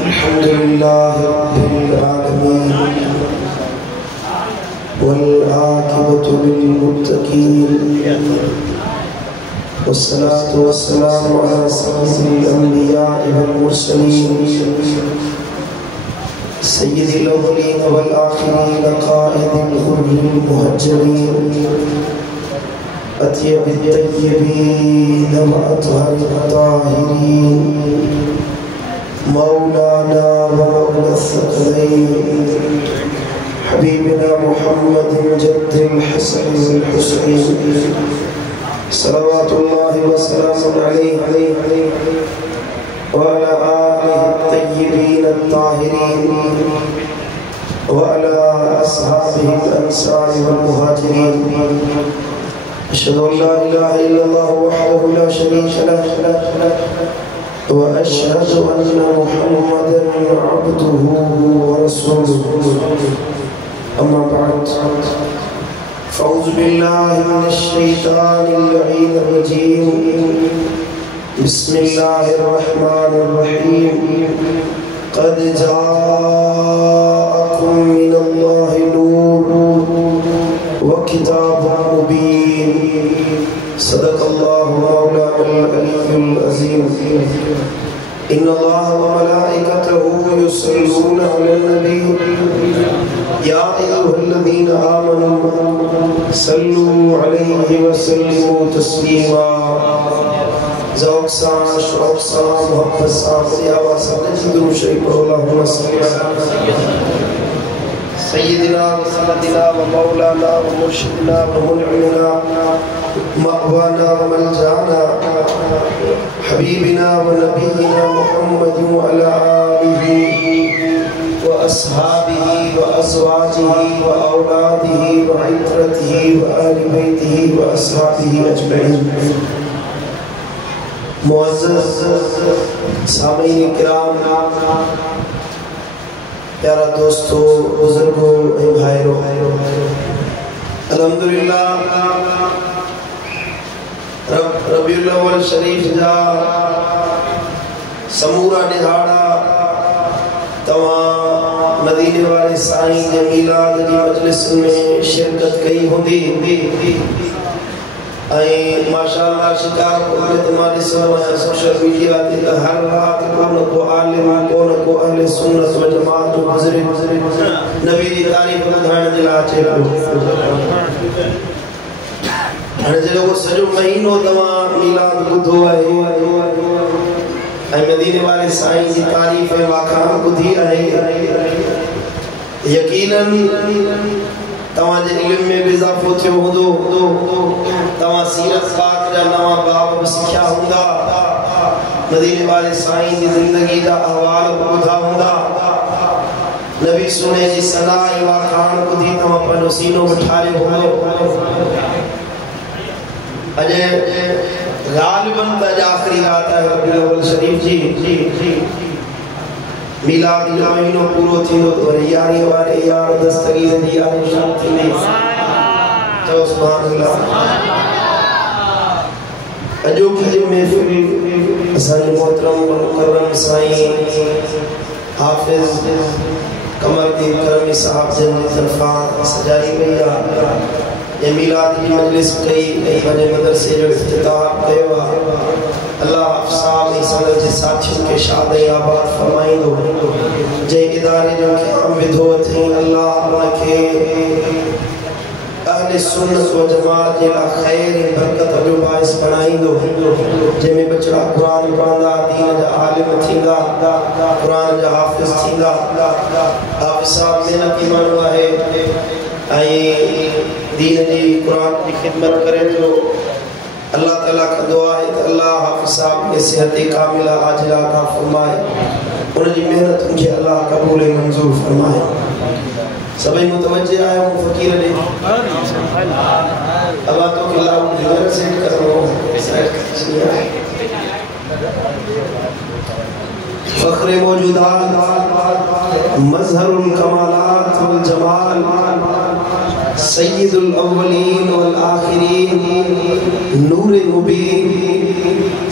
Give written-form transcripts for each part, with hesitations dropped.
अल्हम्दुलिल्लाह रब्बिल आलमीन वल आक़िबतु लिल मुत्तक़ीन वस्सलातु वस्सलामु अला सय्यिदिल अंबिया'i वल मुरसलीन सय्यिदिल अव्वलीन वल आखिरीन क़ाइदिल गुर्रिल मुहज्जलीन अत्यबित तय्यबीन व अत्हरित ताहिरीन मौलाना व मौला सक़लैन हबीबना मुहम्मद जद्दिल हसन वल हुसैन सल्लल्लाहु व सल्लम अलैहि व अला आलिहि तय्यबीन ताहिरीन व अला अस्हाबिहि अल-अंसार वल मुहाजिरीन अशहदु अन ला इलाहा इल्लल्लाह वहदहु ला शरीका लहु व अशहदु अन्ना मुहम्मदन अब्दुहु व रसूलुहु अम्मा बअद फ़अऊज़ु बिल्लाहि मिनश शैतानिर लईनिर रजीम बिस्मिल्लाहिर रहमानिर रहीम क़द जाअकुम मिनल्लाहि नूरुन व किताबुन मुबीन सदक़ल्लाहु मौलानाल अलीयुल अज़ीम इन्नल्लाह व मलाइकतहु युसल्लूना अलन नबी या अय्युहल्लज़ीना आमनू सल्लू अलैहि व सल्लिमू तस्लीमा ज़ौक़ सा शौक़ सा मोहब्बत सा ज़ियावा सा दुरूद शरीफ पढ़ो अल्लाहुम्मा सल्लि अला सय्यिदिना व सय्यदिना व मौलाना व मुर्शिदना व मुनइमिना मअवाना व मलजाना हबीबिना व नबीना मुहम्मद व अला आलिहि व अस्हाबिहि व अज़वाजिहि व औलादिहि व इत्रतिहि व अहलि बैतिहि व अस्हाबिहि अजमईन। मुअज़्ज़ज़ सामीईन किराम, प्यारा दोस्तों, बुजुर्गों और भाइयों, अल्हम्दुलिल्लाह रबीउल अव्वल शरीफ जा समूरा दिहाड़ा तवां मदीने वाले साईं जे मीलाद जी मजलिस में शिरकत कई हुंदी ऐं माशाअल्लाह शिकारपुर में तुम्हारे सब सोशल मीडिया ते हर रात को न को आलिम को न को अहले सुन्नत व जमात जो गुज़रे नबी जी तारीफ ॿुधाइण जे लाइ अचे पियो। हाणे जेको सॼो महीनो तव्हां मीलाद ॿुधो आहे ऐं मदीने वाले साईं जी तारीफ़ ऐं वाखाण ॿुधी आहे, यकीनन तव्हांजे इल्म में भी इज़ाफ़ो थियो हूंदो, तव्हां सीरत पाक जा नवां बाब भी सिखिया हूंदा, मदीने वाले साईं जी ज़िंदगी जा अहवाल ॿुधा हूंदा, नबी सुने जी सना ऐं वाखाण ॿुधी तव्हां पंहिंजो सीनो में ठारियो हूंदो। अॼु ग़ालिबन त अॼु आख़िरी रात आहे रबीउल अव्वल शरीफ जी, मीलाद जो महीनो पूरो थींदो तो वरी यारी वारे यार दस्तगीर दी यारी शाम थींदी। चओ सुभान अल्लाह। अजो की महफिल असांजे मोहतरम मुकर्रम साईं हाफिज कमरदीन करमी साहब जन तरफां सजाई वई आहे। ये मीलाद की मजलिस कई वॾे मदरसे जो इफ्तिताह कयो आहे। अल्लाह साहब ऐं संगत जे साथियों के शाद ऐं आबाद फरमाईंदो। जंहिं इदारे जो क़याम विधो अथई अल्लाह उनखे अहले सुन्नत व जमात जे लाइ ख़ैर ऐं बरकत जो बाइस बणाईंदो, जंहिंमें बचड़ा क़ुरान पढ़ंदा, दीन जा आलिम थींदा, क़ुरान जा हाफ़िज़ थींदा। हाफ़िज़ साहब महिनती माण्हू आहे ऐं दीन जी क़ुरान की खिदमत करे तो अल्लाह ताला का दुआ है कि अल्लाह हाफ़िज़ साहब के सेहत कामिला आजिला अता फरमाए, उनकी मेहनत मुझे अल्लाह कबूल मंजूर फरमाए। सभी मुतवज्जे आए हूँ फकीर ने अब तो अल्लाह उन्हें से करो फ़ख्र मौजूदात मज़हरुल कमालात वल जमाल सय्यदुल अव्वलीन वल आखिरीन नूर मुबीन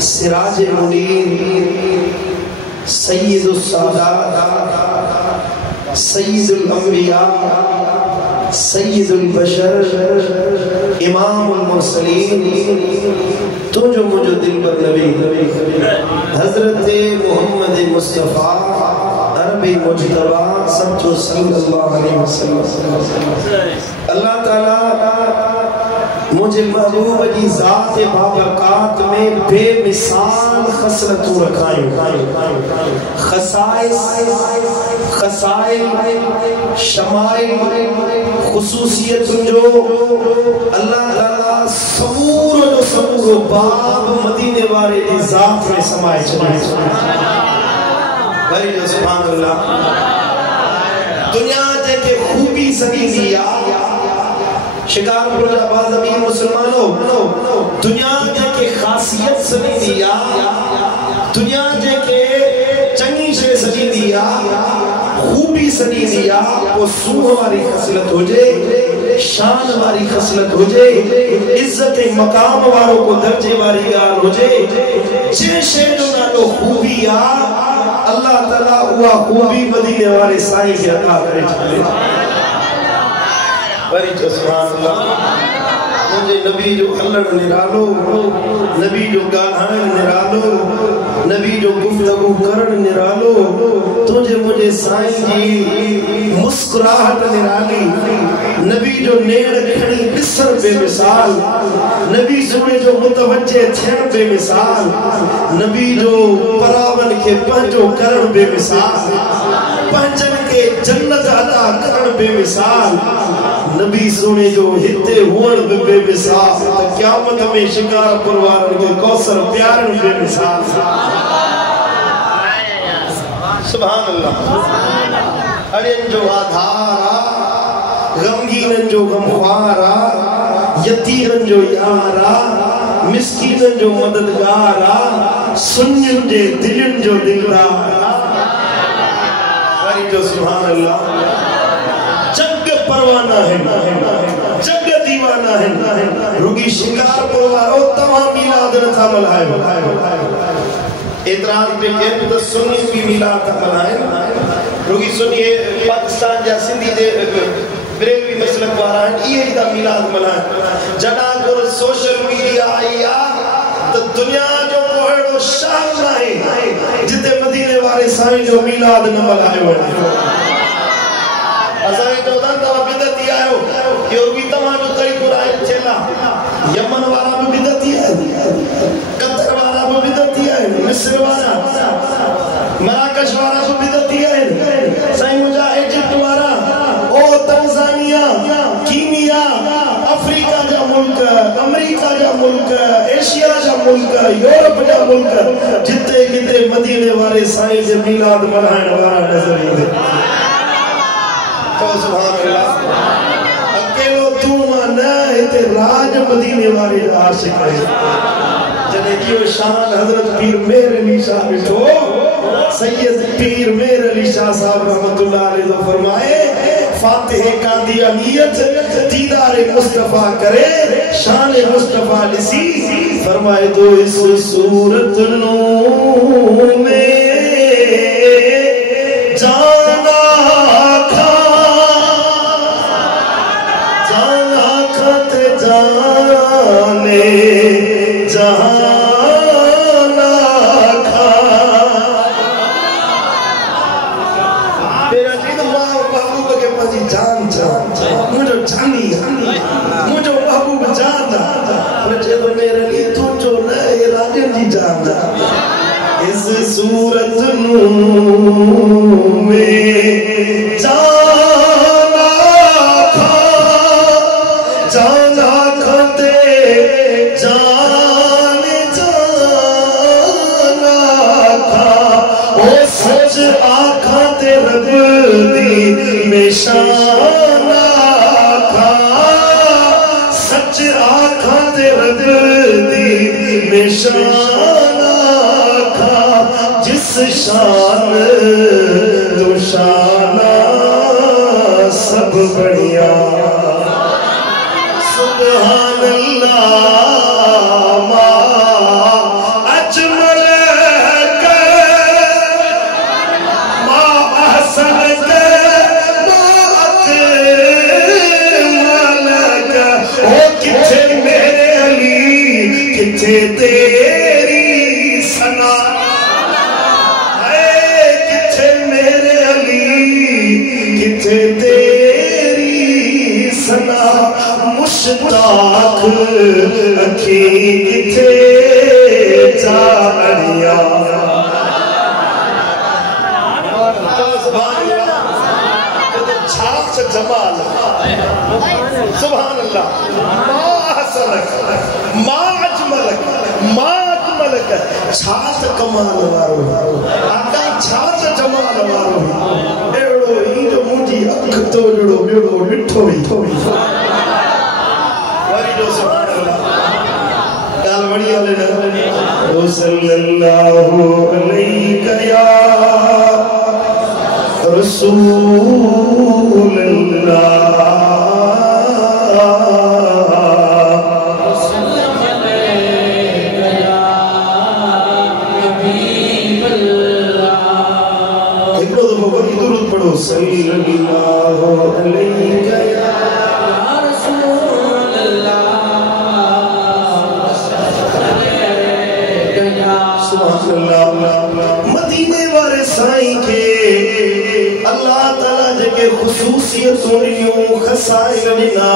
सिराज मुनीर सय्यदुस सादात, सय्यदुल अंबिया, सय्यदुल बशर, इमामुल मुरसलीन, तो जो मुझे दिल पर नबी हजरत मोहम्मद मुस्तफ़ा अरबी मुज्तबा समझो सल्लल्लाहु अलैहि वसल्लम। अल्लाह ताला मुझे महबूब की ज़ात बाबरकात में बेमिसाल खसलतों रखाई, खसाइस, खसाइल, शमाइल, खुसूसियत जो अल्लाह ताला सबूरो बाब मदीने वाले की ज़ात में समाये चले। भाई जो सुभान अल्लाह, दुनिया जेके खूबी सदी दिया शिकारपुर जा बाज़ अमीर मुसलमानों, दुनिया जेके खासियत सदी दिया, दुनिया जेके चंगी शे सदी दिया, खूबी सदी दिया, वो सूह वाली खसलत हो जाए, शान वाली खसलत हो जाए, इज्जत मकाम वालों को दर्जे वाली गाल हो जाए, जे शे जो नालो खूबी आ अल्लाह ताला हुआ खूबी मदीने वाले साईं के अता करे चले। बड़ी सुभान अल्लाह, मुझे नबी जो अल्लाह निरालो, नबी जो गाहन निरालो, नबी जो गुफ्तगू करण निरालो, तुझे मुझे साईं जी मुस्कुराहट निराली, नबी जो नेड़ खड़ी दिसर बेमिसाल, नबी सुने जो मुतवज्जे थियण बेमिसाल, नबी जो परावन के पंजो करण बेमिसाल, पंजन के जन्नत अदा करण बेमिसाल, नबी सुने जो हिते हुअण बेमिसाल, त क़यामत में शिकारपुर वारन के कौसर प्यारन बेमिसाल। सुभान अल्लाह। अड़ियन जो आधारा, गमगीनन जो गमख्वारा, यतीमन जो यारा, मिस्कीनन जो मददगारा, सुन्नियन जे दिलन जो दिलदारा। वरी जो सुभान अल्लाह, जग परवाना है, जग दीवाना है, रुगी शिकारपुर वारो तमाम मिलाद न था मलाए, एतराज पे के तो सुन्नी भी मिलाद था मलाए, रुगी सुन्नी पाकिस्तान जा सिंधी जे ब्रेलवी मसलक वारा है, ये ही दा मिलाद मलाए। जड़ा को सोशल मीडिया आई आ तो दुनिया जो कोहड़ो शाम है जिते मदीने वाले साईं जो मिलाद न मलाए वने। असाई तो दंता बिदती आयो, योगी तमा जो कई कुराए चला, यमन वाला भी बिदती है, कतर वाला भी बिदती है, मिस्र वाला, मराकश वाला भी बिदती है, साईं मुझा इजिप्ट वाला, ओ तंजानिया, कीनिया, अफ्रीका जा मुल्क, अमेरिका जा मुल्क, एशिया जा मुल्क, यूरोप जा मुल्क, जिते किते मदीने वाले साईं जे मिलाद मनाने वाला नजर ईंदे। तो सुभान अल्लाह, अकेलो तू माना इते राज मदीने वाले आशिक है। जने की शान हजरत पीर मेर अली शाह बिठो, सैयद पीर मेर अली शाह साहब रहमतुल्लाह अलैहि तो फरमाए, फातिह कादियानियत दीदार मुस्तफा करे, शान मुस्तफा लिसी, फरमाए तो इस सूरत नो में जाना खा, जाना खत जाने जाना खा। मेरा जीत महबूब के पाजी जान जान मुझे जानी मुझे महबूब जान मुझे तो मेरे लिए तू जो नए राजन जी जान इस सूरत नू में जाना खा, जाना खाते जान जाना खा, ओ सच आखा ते रब दी निशाना खा, सच आखा ते रब दी निशाना खा, जिस शान तो शाना सब बढ़िया। सुभान अल्लाह मा अजमल किथे तेरी सना मुश्ताक अखी किथे जानिया छाप से जमाल सुभान अल्लाह मां अजमलक छात कमाल वारो आका छात जमाल वारो एड़ो ई जो मुंजी अख तो जड़ो बेड़ो मिठो ही वरी जो सुभान अल्लाह गाल बढ़िया ले ओ सल्लल्लाहु अलैहि या रसूल अल्लाह सल्लल्लाहु अलैहि या रसूल अल्लाह मदीने वाले साईं के अल्लाह ताला जके खुसूसियतों ॾिनियूं खसाइल ॾिना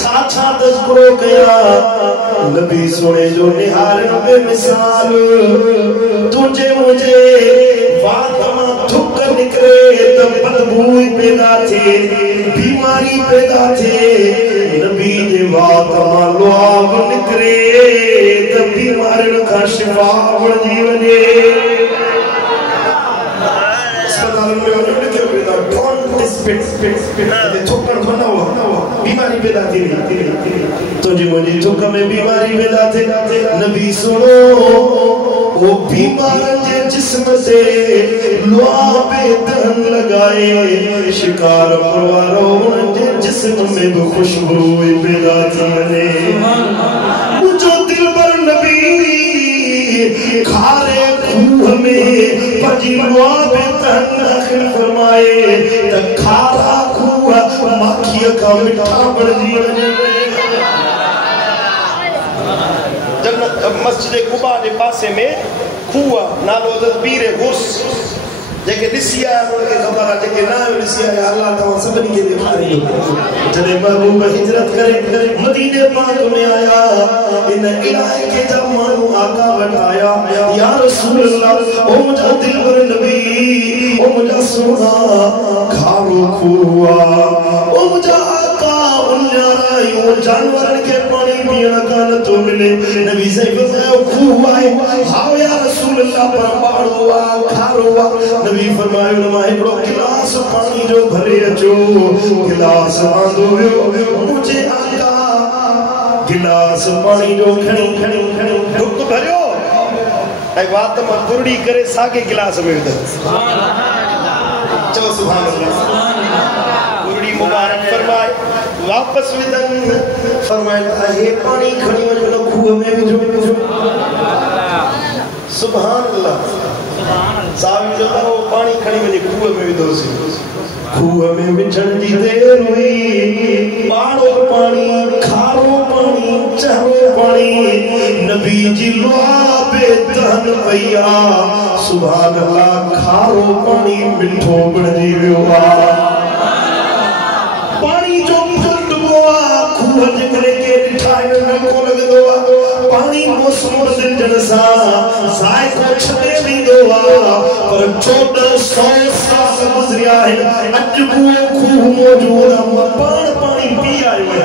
छा तज़किरो कया नबी सोने जो निहारण बेमिसाल तुझे मुझे फातिमा थुक निकले तो बदबू पैदा थे बीमारी पैदा थे नबी जे फातिमा लुआब निकले तो बीमारी का शिफा वठी वञे बीमारी पैदा थी तुझे मुझे थुक में बीमारी पैदा थे नबी सुनो वो बीमार जे जिस्म से लुआबे तन लगाए शिकार परवारो जे जिस्म में भी खुशबू पैदा थी वने मुझो दिल पर नबी खारे खूह में पजी लुआबे तन आखिर फरमाए त खारा खूह माखिया का मिठा बणजी वने जन्नत मस्जिद कुबा के पासे में खूह नालो तदबीर गुर्स जेके दिसिया उनके खबर है जेके ना दिसिया अल्लाह तवा सबनी के दिखारे जने महबूब हिजरत करे मदीने पाक में आया इन इलाके के जब मानू आका बताया या रसूल अल्लाह ओ मुझा दिलबर नबी ओ मुझा सोना खारो खूआ ओ मुझा आका उन्यारा यो जानवर के पानी पीना का न तो मिले नबी से बताया खूह आए हां या रसूल अल्लाह पर बाड़ो आ खारो आ नबी फरमायो न एकड़ो गिलास पानी जो भरे अचो गिलास आंदो मुझे आका गिलास पानी जो खणी ढुक भरियो ऐ बात में गुरड़ी करे सागे गिलास में विध सुभान अल्लाह चो सुभान अल्लाह गुरड़ी मुबारक फरमाए वापस विदन फरमाया ये पानी खणी वजो खूह में विझो सुभान अल्लाह साहब जो वो पानी खणी वने खूह में विधोसी खूह में विझण जी देर हुई बाड़ो पानी खारो पानी चहरो पानी नबी जी लुआबे तहन भैया सुभान अल्लाह खारो पानी मिठो बणजी वियो आ पानी जो फुटबो आ खूह जे करे के ठाए नको लगदो आ पानी मौसम बदल जनसा जायको छदे दींदो आ पर 1400 साल गुजरिया है अज वो खूह मौजूद आ पाण पानी पी आयो है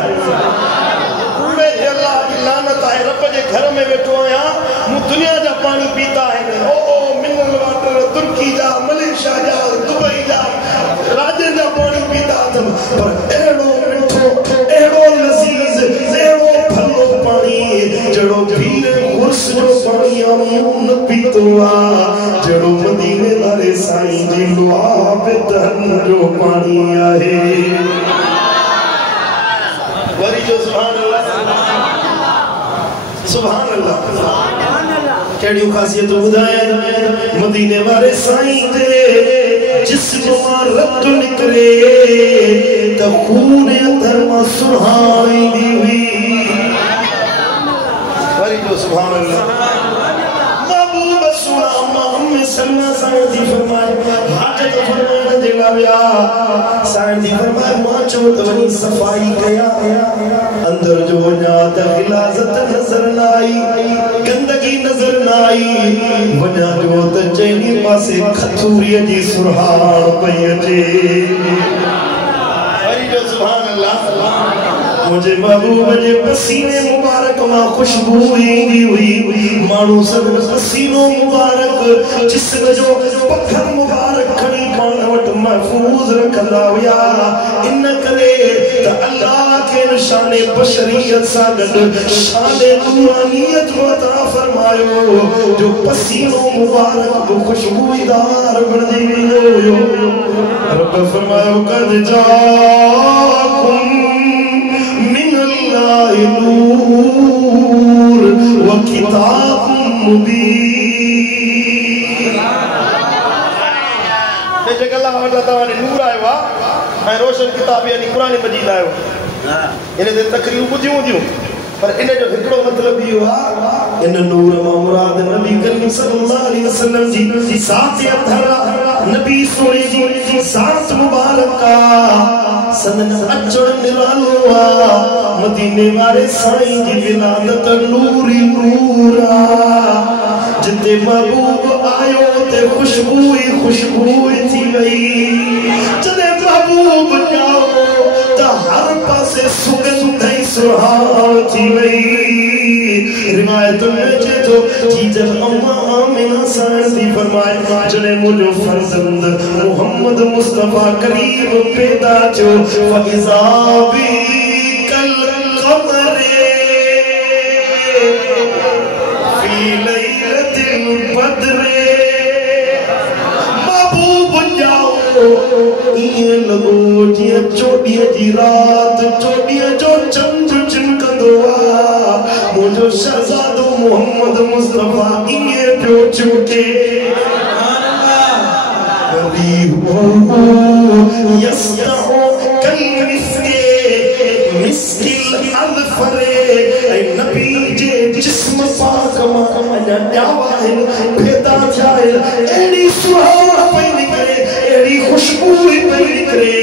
पूरे अल्लाह की लानत है रब जे घर में बैठो आया मु दुनिया जा पानी पीता है ओ मिनरल वाटर तुर्की जा मलेशिया जा दुबई जा राज्य जा पानी पीता पर एड़ो मिठो एड़ो लजीज एड़ो भलो पानी जड़ो पीरे गुर्स जो पानी न पीतो आ जड़ो मदीने वाले साईं जी लुआब तन जो पानी आहे वरी जो सुभान अल्लाह केड़ियों खासियत बुधाए मदीने वाले साईं ते जिस्म मां रत निकले त खून अंदर मां सुहाई दी हुई वरी जो सुभान अल्लाह महबूब सुना हम सलमा साईं जी फरमाए हाजत फरमाए दे लाया साईं जी फरमाए माचो तो वनी सफाई कया अंदर जो वना त गिलाजत नजर ना आई गंदगी नजर ना आई वना जो त चैनी पासे खथूरी जी सुरहान पई अचे सुभान अल्लाह मुझे महबूब जे पसीने मुबारक मां खुशबू ईंदी हुई मानू सब पसीनो मुबारक जिस्म जो पत्थर मुबारक खणी पाण वट महफूज रखंदा हुया इन करे त अल्लाह के निशाने बशरियत सा गड शाने नूरानियत अता फरमायो जो पसीनो मुबारक खुशबूदार बणजी वियो रब फरमायो कद जाकुम नूर व किताब मुबीन बेशक अल्लाह वटा तवाने नूर आयो आ रोशन किताब यानी कुरान मजीद आयो इन दे तकरीर बुझियो दियो पर इन जो हिकड़ो मतलब यो आ इन नूर मां मुराद नबी करीम सल्लल्लाहु अलैहि वसल्लम जी साथ अधरा नबी सोने जी साथ मुबारक का सनन अचड़ निरालो आ मदीने वाले साईं जी विलादत नूरी नूरा जिते महबूब आयो ते खुशबू थी गई जने महबूब जाओ त हर पासे सुगंध सुहान थी गई रिवायत में जो जी जब अम्मा आमिना साईं दी फरमाए जने मुझो फर्जंद मोहम्मद मुस्तफा करीम पैदा जो फइज़ा बी कल कमरे फी लैलतिल बद्रे महबूब जाओ ये लगो जी चोड़िया जी रात चोड़िया जो चंद चिमकंदो आ मुझो शहजादो मोहम्मद मुस्तफा ये पियो चुके यस्ताओ कल मिस्किल अल्फरे नबी जे जिस्म पाक मां न्यावा है पैदा जाए एडी सुहाना पई निकले एडी खुशबू पई निकले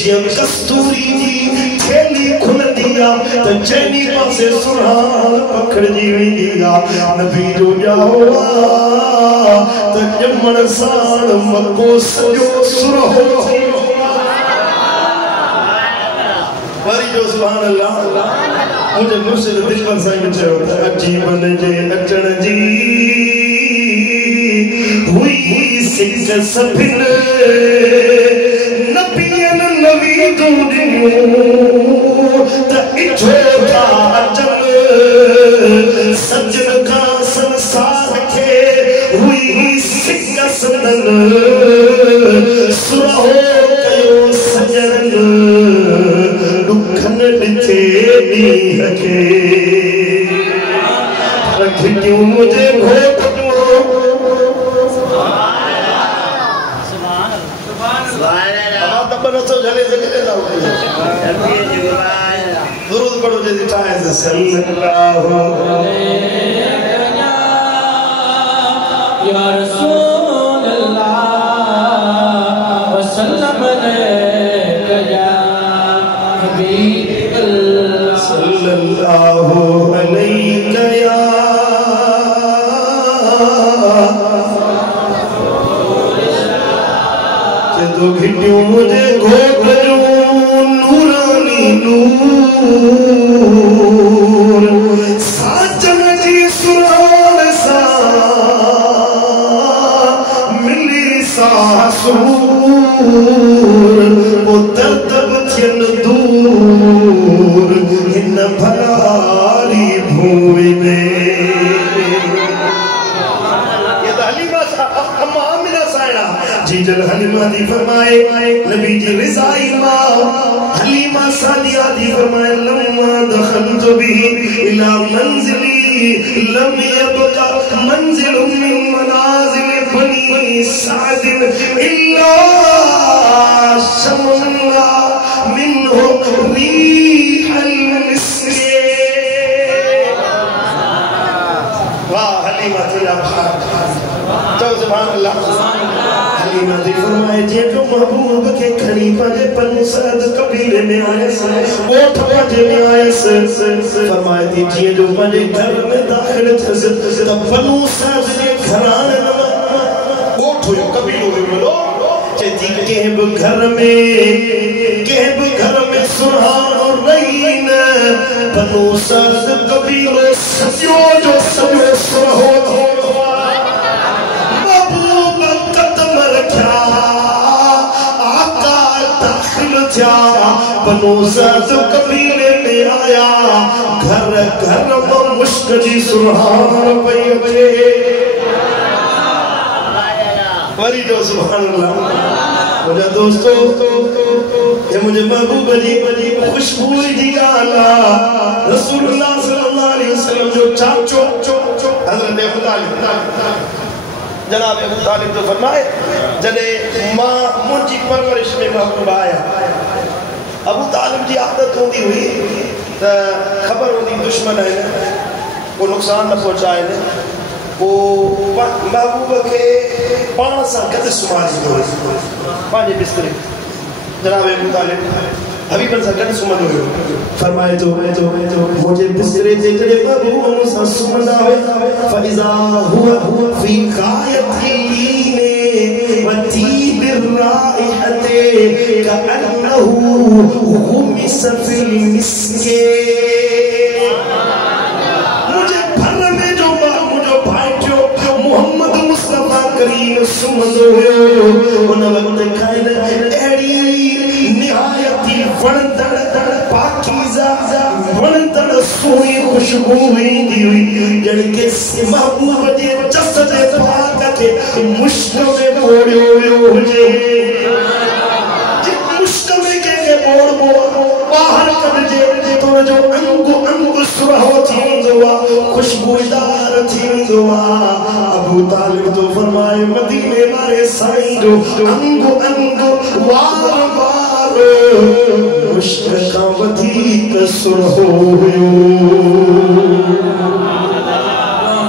जियं कस्तूरी जी थैली खुलंदी आ त चैनी पासे सुहान पकड़जी वेंदी आ नबी जो जाओ त जमण साण मको सजो सुरहो वरी जो सुभान अल्लाह मुझे मुर्शिद दिलबर साईं चयो त अजीब जे अचण जी हुई सिक सभिन नबियन नवी दूदियो त इठो था अचन सजन का संसार के हुई सिक सदन सुरहो कयो सजन दुखन ॾिठे ॾींहं खे रखियूं मुझे घोट दुरूद पढ़ो जैसे चाहे सल्लल्लाहु या रसूल अल्लाह वसल्लम या हबीब अल्लाह सल्लल्लाहु अलैहि या तो घिटियों मुझे घोट जो नूरानी नूर साजन जी सुरान सा मिली सासूर वो दर्दब थियन दूर इन भलारी भूमि में जीजल हलीमा दी फरमाए नबी जी रिज़ाई मां हलीमा सादिया दी फरमाए लम्मा दखलतु बिही इला मंजिली लम यबका मंजिल मिन मनाजिल बनी साद इल्ला शमला मिनहु रीहल मिस्क वाह हलीमा तुला तो सुभान अल्लाह हलीमा दी फरमाए जे तो महबूब के खड़ी पाजे पंसद कबीले में आए ओठ पाजे में आए फरमाए दी जे जो पाजे घर में दाखिल थस तब बनु साद के घराने ओठ हो कबीलो बोलो जे केब घर में सुहान और रहीन बनु साद कबीलो सजो जो सजो सुहो बनु साद कबीले में आया घर घर में मुश्किल सुभान पई अचे वरी जो सुभान अल्लाह मुझे दोस्तों ये मुझे महबूब जी खुशबू दी गाला रसूलुल्लाह सल्लल्लाहु अलैहि वसल्लम जो चाचो हजरत अबू तालिब जनाब अबू तालिब तो फरमाए जने मां मुझी परवरिश में महबूब आया अबू तालिब जी आदत होती हुई तो खबर होती दुश्मन है वो नुकसान न पहुंचाए ने वो महबूब के पान सा गद सुमारी हो पानी बिस्तरे जनाब अबू तालिब हबीबन सा गद सुमन हो फरमाए तो मुझे बिस्तरे ते जड़े महबूब मुसा सुमन आवे फइजा हुआ फी कायतिने वती बिर्राइहते कअन्नहु गुमिस फिल मिस्के मुझे भर में जो मुझे भाई जो मोहम्मद मुस्तफा करीम सुमन हो उन वक्त खाइन एड़ी निहायती वणदड़ पाकीज़ा वणदड़ सोई खुशबू इंदी हुई जण के महबूब जे जसद पाक के मुश्क में बोड़ियो हुजे जे मुश्क में के बोड़ बाहर कढजे तो जो अंग सुरहो थींदो खुशबूदार थींदो अबू तालिब तो फरमाए मदीने वाले साईं जो अंग वार वार मुश्क का वधीक सुरहो हुयो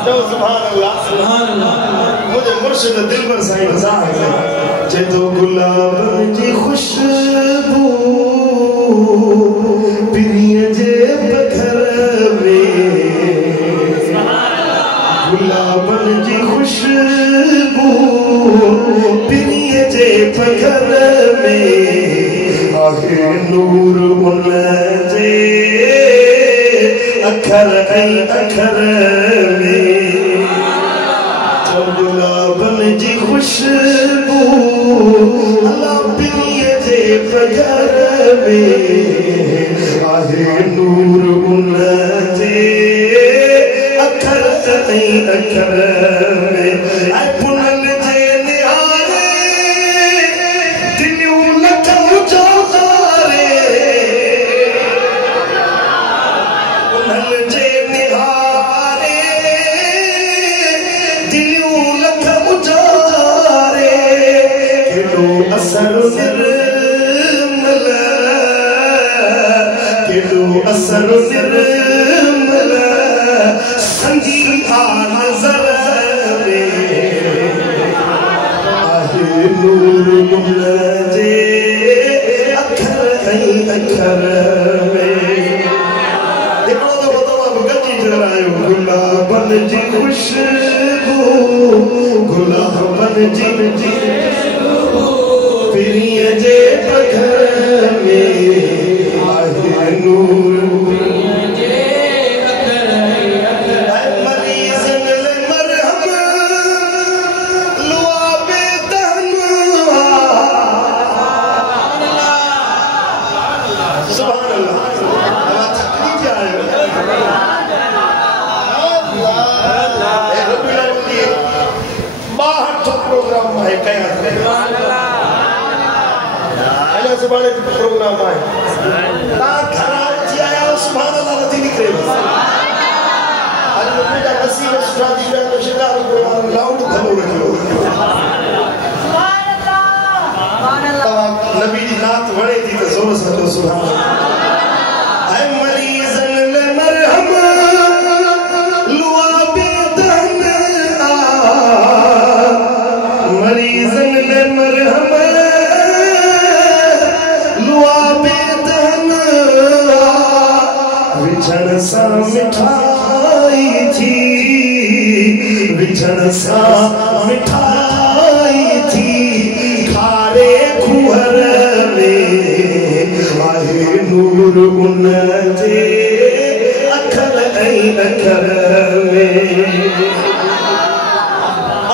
जो सुभान अल्लाह मुझे मुर्शिद दिलबर साईं साहब जे तो गुलाब जी खुशबू पिरिय जे घर में गुलाबन जी खुशबू पिरिय जे घर में आहे नूर उन जे अखर में तो गुलाबन जी खुशबू अल्लाह पिरिय जे घर में आहे नूर उन जे अखर में ऐ पुनल जे निहारे दिलियूं लखन जोदारे पुनल जे निहारे दिलियूं लखन जोदारे केॾो असर निर्मल केॾो असर निर्मल संगीता नजर में आहे नूर जे अखर में देखो तो बताओ गजी जरायो गुलाबन जी खुशबू गुलाबन जी पिरिय जे घर में आहे नूर प्रोग्राम है ना खराब किया है सुभान अल्लाह नथी निकले आज मुझे नसीब सुजाती है तो शिकार प्रोग्राम लाउड भलो रखियो सुभान अल्लाह नबी दी नात वणे थी तो जोर से तो सुभान अल्लाह ऐ मरीजन ले मरहम लुआ बेदन झड़सा मिठाई थी खारे कुहर में आहे नूर उन जे अखर अखर में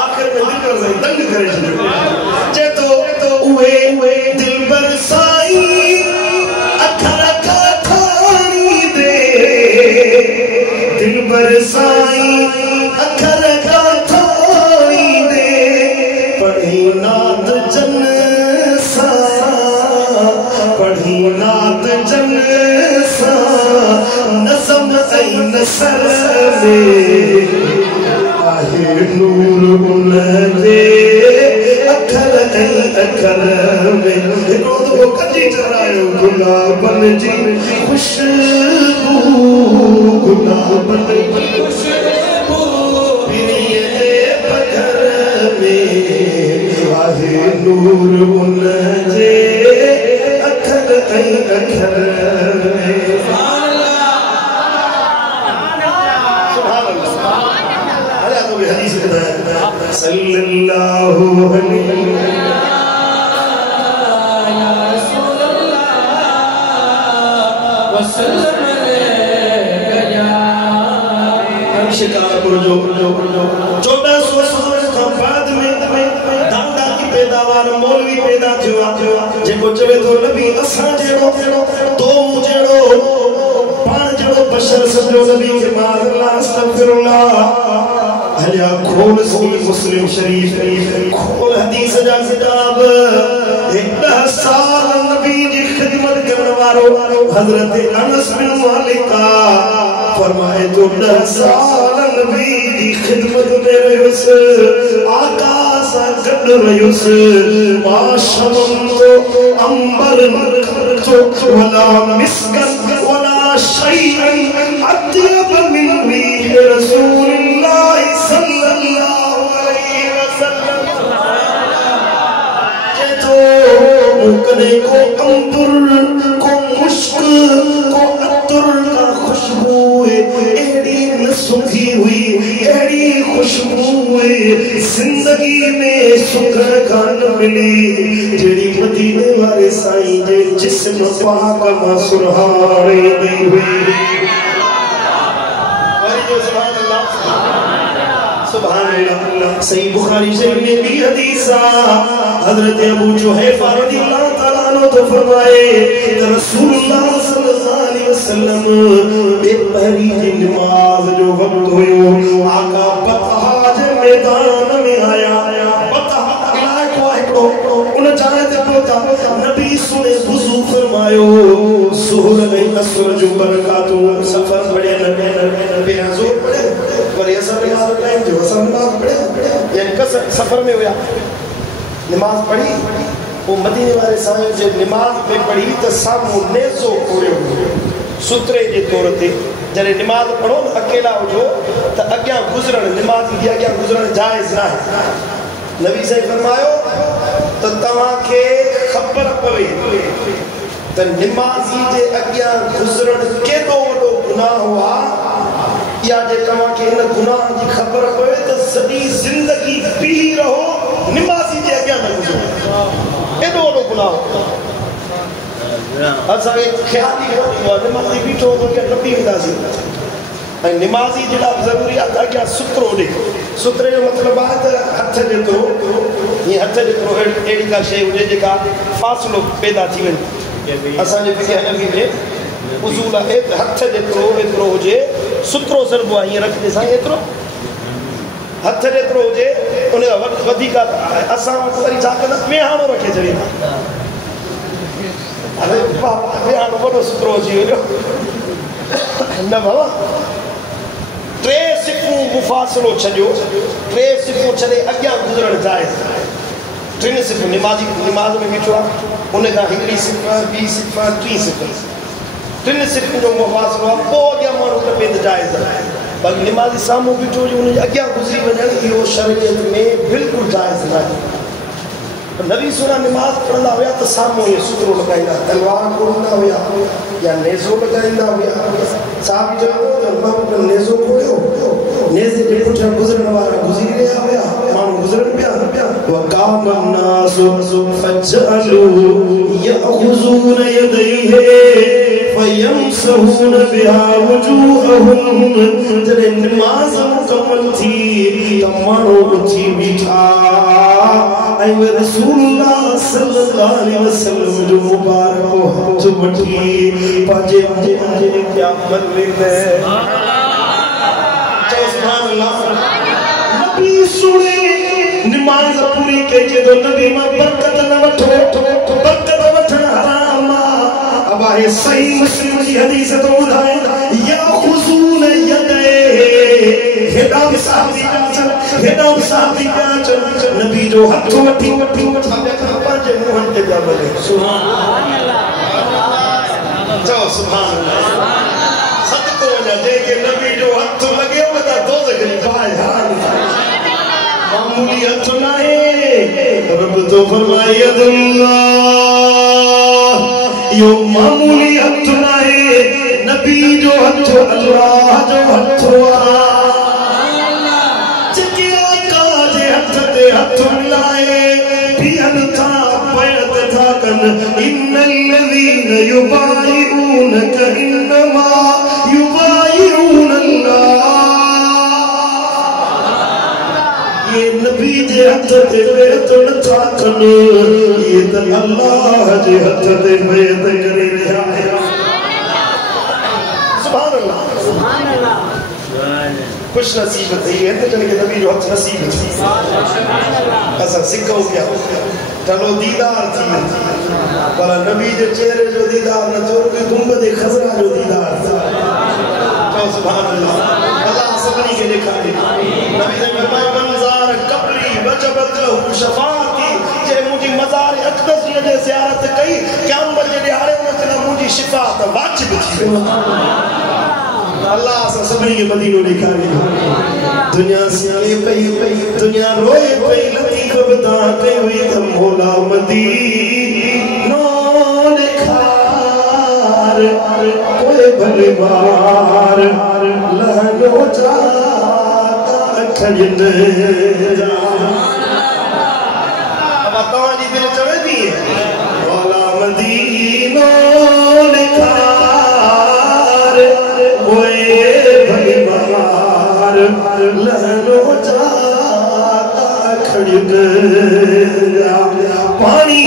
आखिर में दिल कर दंग करे जे तो उए दिल बरसाई अखर का थानी दे दिल बरसाई अखर का थानी दे पढ़ी नात जन सा पढ़ी नात जन सा नज़म ऐ नसर में आहे नूर उन जे अखर अखर में रोज़ वो कजी चरायो गुलाबन जी खुशबू गुलाबन जी खुशबू पिरिये पगर में आहे नूर उन जे अखर अखर में सल्लल्लाहु अलैहि वसल्लम शिकारपुर जो 1400 साल खां बाद में दादा की पैदावार मौलवी पैदा थियो जेको चवे तो नबी असां जेड़ो तो जेड़ो पाण जेड़ो बशर समझो नबी के मां अल्लाह अस्तगफिरुल्लाह हलिया खोल सही मुस्लिम शरीफ खोल हदीस जा किताब 10 साल नबी जी खिदमत करने वालो हजरत अनस बिन मालिक फरमाए तो 10 साल नबी जी खिदमत में रहुस आका सा गड रहुस माशम तो अंबर तो वला मिस्कन वला शैअन अत्यब मिन रीह रसूलुल्लाह सल्लल्लाहु अलैहि वसल्लम जे तो मुकने को अंबर को मुश्क को अतर का खुशबू एड़ी न सूखी हुई एड़ी खुशबू जिंदगी में सुख का न मिली जेड़ी मदीने वाले साईं जे जिस्म पाक मां सुरहाने दी हुई सुभान अल्लाह सही बुखारी शरीफ में भी हदीस हजरत अबू जुहैफा रदियल्लाहु ताला अन्हु तो फरमाए रसूलुल्लाह सल्लल्लाहु अलैहि वसल्लम बेपहरी की नमाज जो वक्त हुयो आका बतहा जे मैदान में आया बतहा इलाको एकड़ो उन जाने ते पहुंचा नबी सुने वुजू फरमायो सुहर में असर जो बरकातों सफर बड़े नबी बेहजूर पड़े और ये सब याद टाइम जो नमाज पढ़े यानी सफर में हुआ नमाज पढ़ी वो मदीने वाले साईं जे नमाज में पढ़ी तो सामू नेज़ो कोड़ियो सुतरे जे तौर ते जरे नमाज पढ़ो न अकेला हो तो अग्या गुजरण नमाज की अग्या गुजरण जायज ना है नबी साईं फरमायो तो तवा के खबर पवे तो नमाजी जे अग्या गुजरण केडो वडो गुनाह हुआ या जे तवा के इन गुनाह की खबर पवे तो सदी जिंदगी पी रहो नमाजी जे अग्या न गुजरो एडो वडो गुनाह असा एक ख्याल ही नमाजी बीठो तो के नबी विदासी नमाजी जड़ा जरूरी है अग्या सुतरो दे सुतरे जो मतलब है हथ जेतरो ये हथ जेतरो एड़ी का शे हुजे जेका फासलो पैदा थी वे असा जे फिके हनफी में उसूल है हथ जेतरो एतरो हुजे सुतरो सरबो ये रख दे सा एतरो हथ जेतरो हुजे उन वधी का असा वरी जा के मेहाणो रखे छड़ी अरे बाबा मेहाणो बड़ो सुतरो जी हो न बाबा त्रे सिफू मुफासलो छडियो त्रे सिफू छडे अग्या गुजरण जायज त्रिन सिफू नमाज में बीठो उन का हिकड़ी सिफा बी सिफा टी सिफा त्रिन सिफू जो मुफासलो पो अग्या मानू त पेंद जायज बाकी नमाजी सामू बीठो जो उन अग्या गुजरी वजण यो शरीयत में बिल्कुल जायज ना नबी सुना नमाज पढ़ंदा हुआ तो सामू ये सुतरो लगाईंदा तलवार खोलंदा हुआ या नेज़ो लगाईंदा हुआ साहब जो तो नेज़ो खोलियो नेज़े जे पुठियां गुज़रण वारा गुज़री रहिया हुया माण्हू गुज़रनि पिया वक़ाम الناس فجعلوا يأخذون يديه فيمسحون بها وجوههم जॾहिं नमाज़ मुकमल थी त माण्हू उथी बीठा ऐं रसूलुल्लाह सल्लल्लाहु अलैहि वसल्लम जो मुबारक हथ वठी पंहिंजे क़यामत में नबी सुने नमाज पूरी कजे तो नबी मां बरकत न वठो बरकत वठण हराम अब है सही मुस्लिम जी हदीस तो ॿुधाए या खुजून यदे हेडा साहबी जाच नबी जो हथ वठी पंहिंजे मुंहनि ते पिया वञे सुभान अल्लाह चओ सुभान अल्लाह सदको वञा जेके नबी जो हथ लॻे त दोज़ख जी बाहि हराम मामूली हथ नाहे रब तो फरमाए अल्लाह यो मामूली हथ नाहे नबी जो हथ अल्लाह जो हथ जेके आका जे हथ ते हथ मिलाए बिहन था बैत था कन इन्नल लज़ीन युबाइऊनक इन्नमा युबाइऊन अल्लाह ये नबी जे हथ ते बैत नथा कन ये त अल्लाह जे हथ ते बैत करे रहिया आहिनि सुभान अल्लाह खुश नसीब थी है जन के नबी जो हथ नसीब थी असा सिखो क्या चलो दीदार थी पर नबी जे चेहरे जो दीदार न जो कि गुंबद खजरा जो दीदार था तो सुभान अल्लाह अल्लाह सबनी के दिखाए नबी ने फरमाया मंजार कब्री वजबत लहु शफाअती जे मुजी मजार अक़दस जे ज़ियारत कई क़यामत जे ॾियारे उन ते मुजी शिफाअत वाजिब थी अल्लाह सा सबनी के मदीनो दिखाए दुनिया सियाले पई दुनिया रोए पई लतीफ बता के हुई त मौला मदीनो दिखार कोई भले बार लहनो जा खजन जा अब तवाजी दिल चवे दी मौला मदीनो दिखार कोई भले बार लहनो जा खजन पानी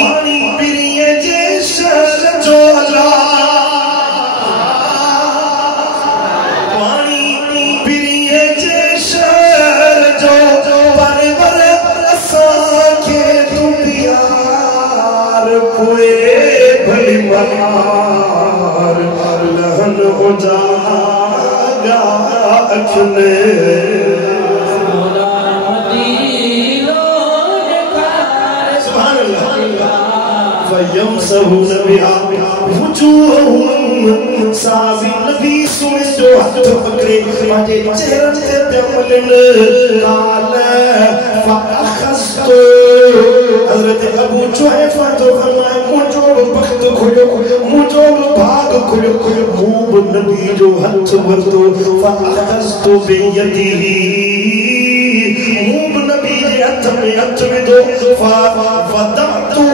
पिरिए जे शर जो अल्लाह पानी पिरिए जे शर जो परवर असां के तू प्यार कोई भली मार लहन हो जागा अखने यमसहून बिहा वजूहहुम साबी नबी सुने जो हथ पकड़े पंहिंजे चेहरनि ते पिया मलनि काल फअखस्तु हज़रत अबू जुहैफा तो फरमाए मुंहिंजो बख़्त खुलियो मुंहिंजो भाग खुलियो मूं बि नबी जो हथ वरितो फअखस्तु बियदिही मूं बि नबी जे हथ में हथ विधो फदअतु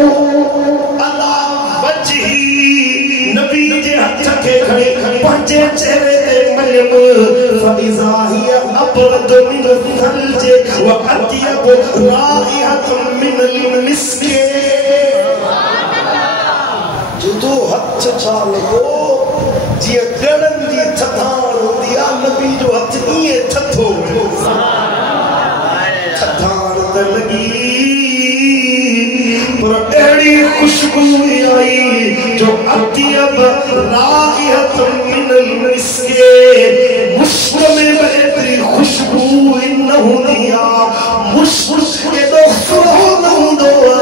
नबी जे हथ के खड़े पंजे चेहरे ते मलम फइज़ा हिया अबरद मिन थलज व अतियब राइहत मिन मिस्क जुदो हथ छा लगो जी गड़न जी थथाण होंदी आ नबी जो हथ इए थथो थथाण त लगी पर एड़ी खुशबू आई जो अतियब राइहत मिनल मिस्के मुश्क में बेहतरी खुशबू न होंदी आ मुश्क के तो सुहान होंदो आ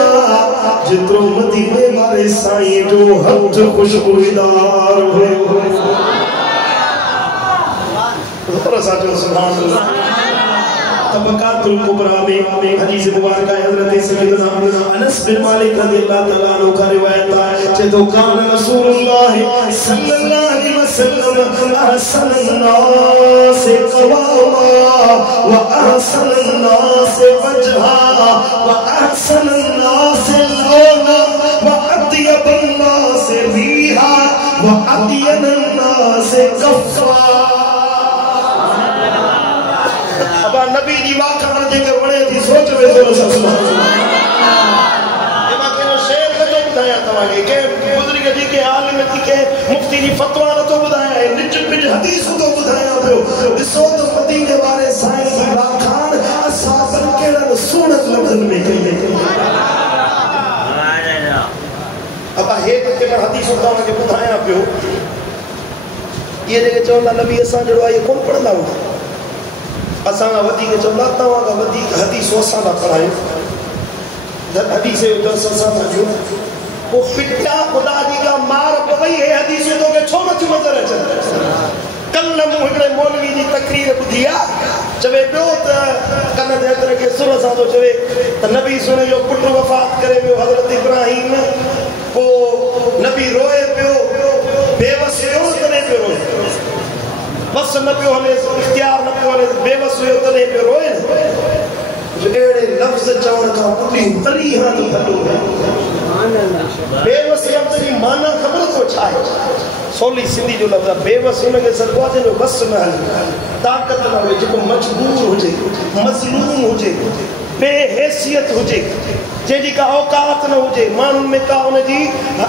जितरो मदीने वाले साईं जो हथ खुशबूदार हो और साजो सुभान अल्लाह तबकातुल कुबरा में हदीस मुबारक है हजरत सैयदना अनस बिन मालिक रज़ियल्लाहु तआला अन्हु का रिवायत है जे तो कान रसूलुल्लाह सल्लल्लाहु अलैहि वसल्लम अहसनुन नास क़वामा व अहसनुन नास वजहा व अहसनुन नास लौना व अत्यबुन नास रिहा व अत्यबुन नास कफ़ा। अब नबी जी वाकण जेके वणे थी सोच वे तो सुभान अल्लाह ए मां के शेर कदो बुधाया तवा के बुजुर्ग जी के आलिम थी के मुफ्ती जी फतवा न तो बुधाया है निज पिज हदीस तो बुधाया पियो दिसो तो मदीने वाले साईं जी वाखान असहाबन केड़न सुनत लफ्जन में कही अब हे के हदीस तो के बुधाया पियो ये जेके चवंदा नबी असा जड़ो ये कौन पढ़ंदा हो असा वधी के चवंदा तवा का वधी हदीस असा ना पढ़ायो हदीस दरस असा ना जो वो पिटा खुदा जी का मार पई है हदीस तो के छो न नजर अचे कल मुहड़े मौलवी जी तकरीर बुधिया चवे पियो त कन दे अदर के सुर सा तो चवे त नबी सुने जो पुट वफात करे पियो हजरत इब्राहिम वो नबी रोए पियो बेवस हो तने पियो रोए बस न पियो हले इख्तियार न पियो हले बेवस हो तने पियो रोए जो एड़े लफ्ज चवण का पूरी तरी हां तो फलो बेवस लफ्ज की माना खबर तो छा है सोली सिंधी जो लफ्ज बेवस हुन के सरवाजे जो बस न हल ताकत न हो जो मजबूर हो जे मजलूम हो जे बेहैसियत हो जे जेजी का औकात न हो जे मान में का उन जी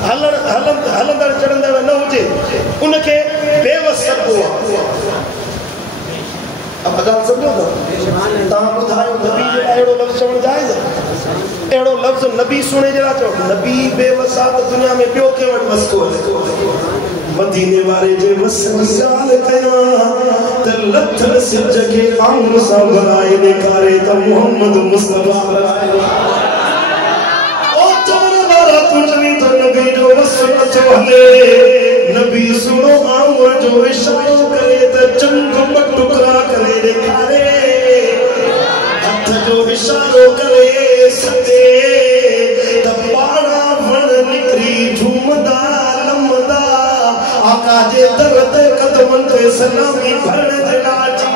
हलंदड़ चढ़ंदड़ न हो जे उनके बेवस करबो अब अगर समझो तो ता बुधायो नबी जे एड़ो लफ्ज चवण जायज एड़ो लफ्ज नबी सुने जरा चो नबी बेवसा तो दुनिया में बियो के वट मस्तो मदीने वाले जे वस मिसाल कया त लथल सिज के आंग सा बनाए बेकारे त मोहम्मद मुस्तफा बनाए ओ चोर वाला कुछ भी तो नबी जो वस चले नबी सुनो आंग जो इशारो करे त चंग टुकड़ा करे बेकारे हाथ जो इशारो करे सदे त पाड़ा वन निकरी झूमदा लमदा आका जे दर्द कदमन ते सलामी भरण ते नाची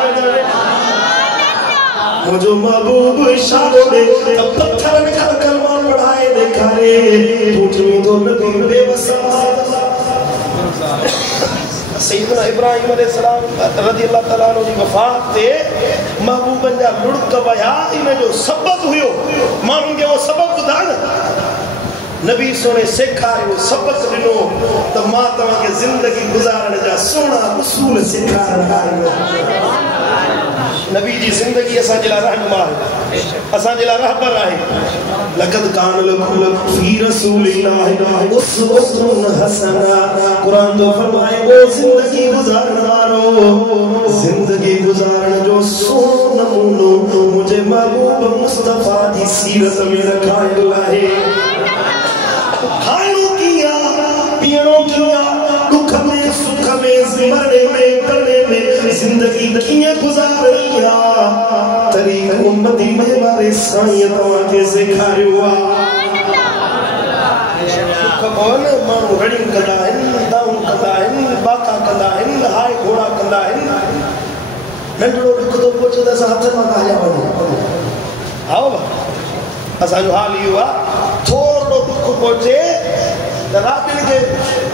मुझो महबूब इशारो दे तब पत्थर निकाल कलमान बढ़ाए देखारे टूटनी तो नबी बेवसा सैयदना इब्राहिम अलैहिस्सलाम रज़ियल्लाहु तआला अन्हु जी वफात ते महबूबन जा लुड़क वया इन जो सबब हुयो मानन के वो सबब बुधान नबी सोने सिखारियो सबक दिनो तो मां तवा के जिंदगी गुजारण जा सोना उसूल सिखारियो नबी जी जिंदगी असा जिला रहनुमा असा जिला रहबर है लक़द कान लकुम फी रसूलिल्लाह उसवतुन हसना कुरान तो फरमाए वो जिंदगी गुजारन वालो जिंदगी गुजारन जो सोनो नमूनो मुझे महबूब मुस्तफा दी सीरत में रखायो है खानो किया पियो किया दुख में सुख में मरने में पड़ने में जिंदगी किया गुजारिया तरीक़ो मदीने वाले साईं तवा के सिखारियो सुख कोन मानू रड़ी कंदा आहिनि दाऊ कंदा आहिनि बाका कंदा आहिनि हाय घोड़ा कंदा आहिनि नंढड़ो दुख तो पहुंचे त असां हथ मां हलिया वञूं आओ असांजो हाल इहो आहे थोरो दुख पहुचे त राबिन खे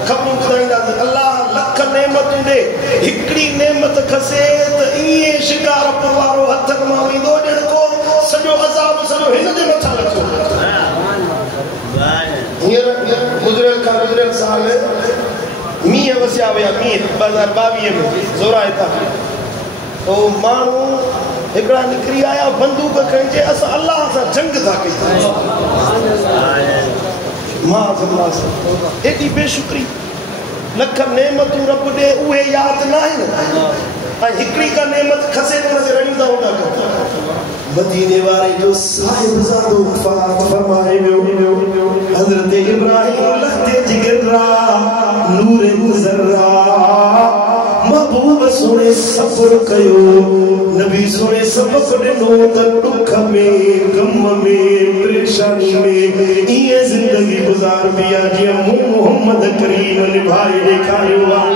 ख़बरूं ॿुधाईंदासीं अल्लाह लख नेमतूं ॾे हिकिड़ी नेमत खसे त ईअं शिकार वारो हथनि मां वेंदो ॼण को सॼो अज़ाब सॼो हिन जे मथां लथो हींअर गुज़रियल खां गुज़रियल साल मींहं वसिया विया मींहं 2022 में ज़ोरा हितां तो माण्हू हिकिड़ा निकिरी आया बंदूक खणी चए असां अल्लाह सां जंग था कयूं एॾी बेशुक्री लख नेमतूं रब ॾे उहे यादि न आहिनि ऐं हिकिड़ी का नेमत खसे त हुनखे रड़ियूं था उॾा कनि मदीने वारे जो साहिबज़ादो फरमाए वियो हज़रत इब्राहिम लखते जिगरा नूर मुज़र्रा महबूब सोने सब्र कयो नबी सोने सबक ॾिनो त दुख में गम में परेशानी में ये जिंदगी गुजार पिया जीअं मूं मोहम्मद करीम निभाए ॾेखारियो आहे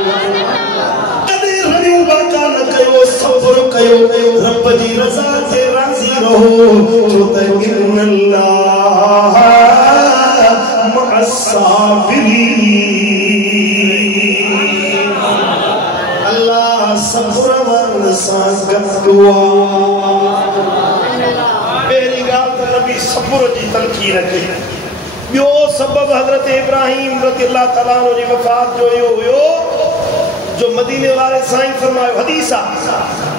कॾहिं रड़ियूं बाका न कयो सब्र कयो रब जी रज़ा ते राज़ी रहो छो त इन्नल्लाह मअस्साबिरीन अल्लाह सब्र वारन सां गॾु पहिरीं ॻाल्हि त नबी सब्र जी तलक़ीन कई ॿियो सबब हज़रत इब्राहिम रज़ियल्लाहु ताला अन्हु जी वफ़ात जो इहो हुयो जो मदीने वाले साईं फरमायो हदीस आहे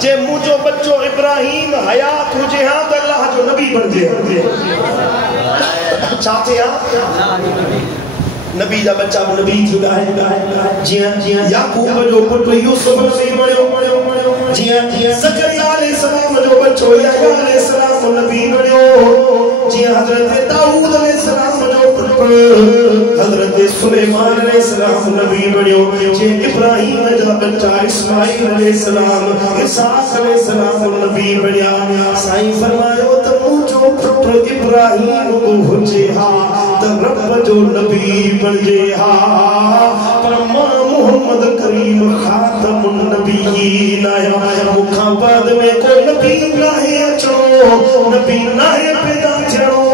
जे मुंहिंजो बच्चो इब्राहिम हयात हुजे हा त अल्लाह जो नबी बणिजे छा थिए हा नबी जा बच्चा नबी थी जियां याकूब जो पुटु यूसुफ नबी बणियो जियां ज़करिया अलैहिस्सलाम जो बच्चो यहया अलैहिस्सलाम नबी बणियो जियां हज़रत दाऊद अलैहिस्सलाम जो पुटु हज़रत सुलेमान अलैहिस्सलाम नबी बणियो जे इब्राहिम जा बच्चा इस्माईल अलैहिस्सलाम इसहाक अलैहिस्सलाम नबी बणिया साईं फरमायो त मुंहिंजो पुटु इब्राहिम हुजे हा त रब जो नबी बणिजे हा पर मां मोहम्मद करीम खातमुन नबीयीन आया मुखां बाद में को नबी नाहे अचणो नबी नाहे पैदा थियणो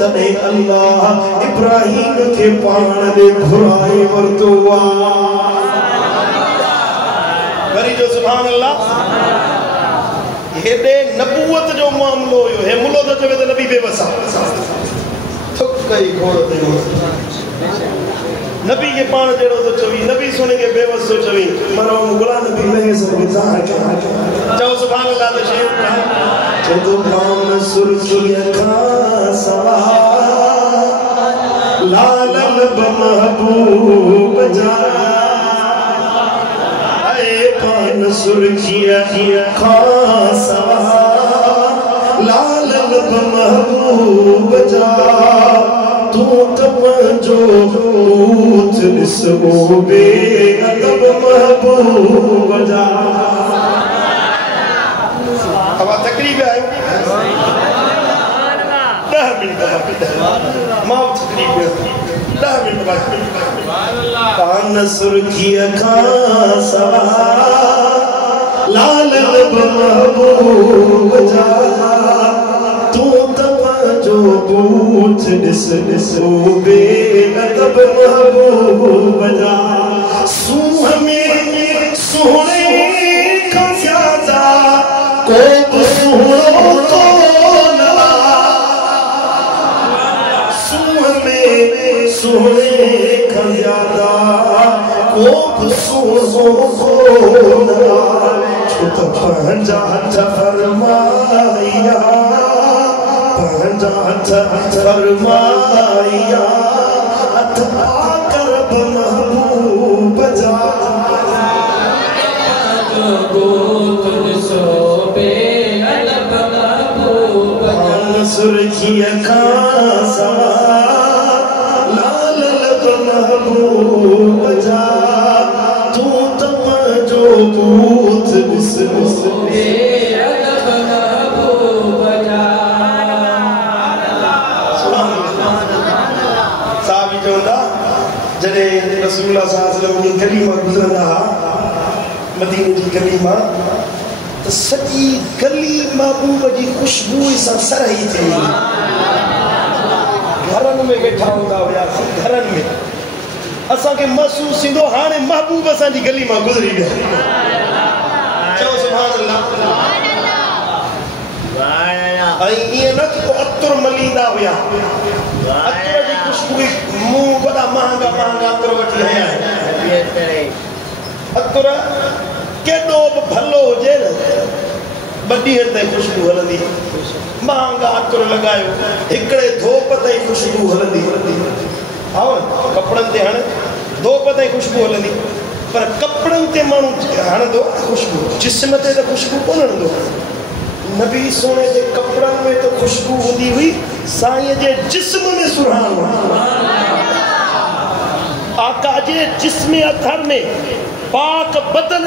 तॾहिं अल्लाह इब्राहिम खे पाण ॾे घुराए वरितो वरी जो सुभान अल्लाह हेॾे नबूवत जो मामलो हुयो हे मुलो त चवे त नबी बेवस आहे थुक कई घोड़ ते नबी के पान जड़ो तो चवी नबी सुने के बेवस तो चवी मनो गुलाम नबी लगे सब ज़ाहिर जाओ सुभान अल्लाह तो शेर जदो काम सुरखिया का सवा लाल लब महबूब जा आए पान सुरखिया का सवा लाल लब महबूब जा तू तब जो ऊत निस्बो बे अदब महबूब जा अब तकरीब आयो 10 मिनट मां तकरीब 10 मिनट बाद कान सुर्खिया का सवा लाल लब महबूब जा तू तब जो ऊत निस्बो बे अदब महबूब जा सूह में सोने का ज्यादा को सुनो कौन सूह में सोने का ज्यादा को सुनो कौन छुत पंजा फरमाया फरमाया कर महबूब जा सुरखिया का सवा लाल लब महबूब जा तू तब जो बूथ बिस जॾहिं रसूलुल्लाह सल्लल्लाहु अलैहि वसल्लम जी कलीमा गुज़रंदा मदीने जी कलीमा त सॼी गली महबूब जी ख़ुशबू सां सरही थी घरनि में वेठा हूंदा हुआसीं घरनि में असांखे महसूसु थींदो हाणे महबूब असांजी गली मां गुज़री विया चओ सुभान अल्लाह ऐं ईअं न कि अतुर मलींदा हुआ अतुर जी खुशबू मूं वॾा महांगा महांगा अतुर वठी आया आहिनि अतुर केॾो बि भलो हुजे न 2 ॾींहं ताईं खुशबू हलंदी महांगा अतुर लॻायो हिकिड़े धोप ताईं खुशबू हलंदी आओ कपिड़नि ते हाणे धोप ताईं खुशबू हलंदी पर कपिड़नि ते माण्हू हणंदो खुशबू जिस्म ते त खुशबू कोन हणंदो नबी सोने जे कपड़नि में तो खुशबू हूंदी हुई साईं जे जिस्म में सुहानो आका ताजे जिस्म अथर में पाक बदन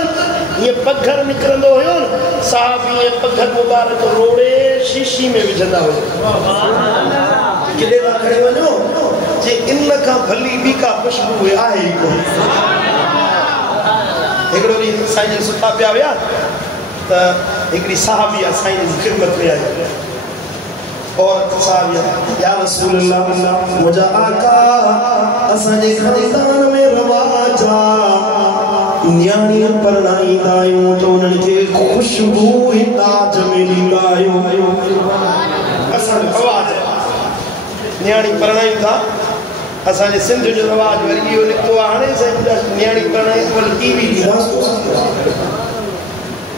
ये पघर निकरंदो हो न साहब ये पघर मुबारक रोड़े शीशी में विझंदा हो किले ना खड़े वनो जे इन का भली भी का खुशबू आहे को एकड़ो री साईं सुता पिया विया त एकड़ी साहबिया साईं जी खिदमत में आई और साहबिया या रसूल अल्लाह मुझा आका असां जे खानदान में रवाज न्याणी परनाई दायूं तो उन्हनि खे खुशबू ताज में ॾींदा आहियूं असां जो रवाज न्याणी परनाई था असां जे सिंध जो रवाज वरी इहो निकितो आहे हाणे साईं न्याणी परनाई वरी टीवी ॾींदासीं